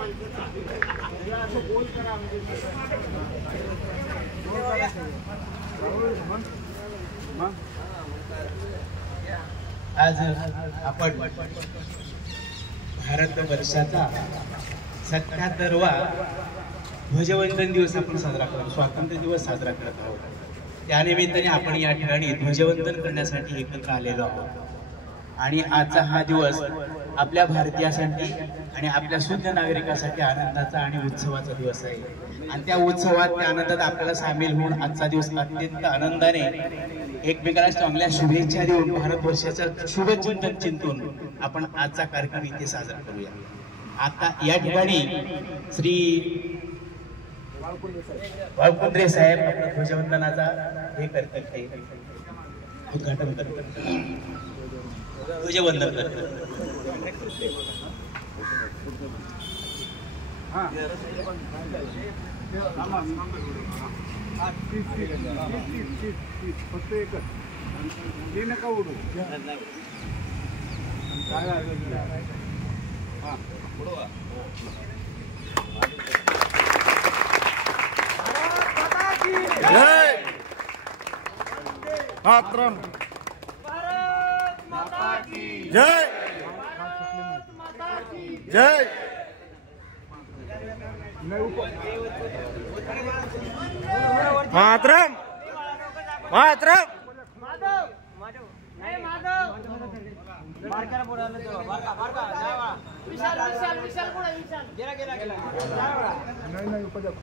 आज आपण भारत वर्षाचा 77वा ध्वजवंदन दिवस आपण साजरा करतो, स्वातंत्र्य दिवस साजरा करत आहोत। त्यानिमित्ताने आपण या ठिकाणी ध्वजवंदन करण्यासाठी एकत्र आलेलो आहोत आणि आजचा हा दिवस आपल्या भारतीयांसाठी आणि आपल्या शुद्ध नागरिकांसाठी आनंदाचा आणि उत्सवाचा दिवस आहे आणि त्या उत्सवात त्या आनंदात आपल्याला सामील होऊन आजचा दिवस अत्यंत आनंदाने एकमेकांना चांगल्या शुभेच्छा देऊन भारतवर्षाचा शुभचिंतन चिंतून आपण आजचा कार्यक्रम इथे साजरा करूया। आता या ठिकाणी श्री वाळकुंद्रे साहेब आपल्या ध्वजवंदनाचा हे करतात, ते उद्घाटन करतात, ध्वजवंदन करतात। फक्त एकच ते नका उडू जय मातरम, जय जय मातरम, मातरम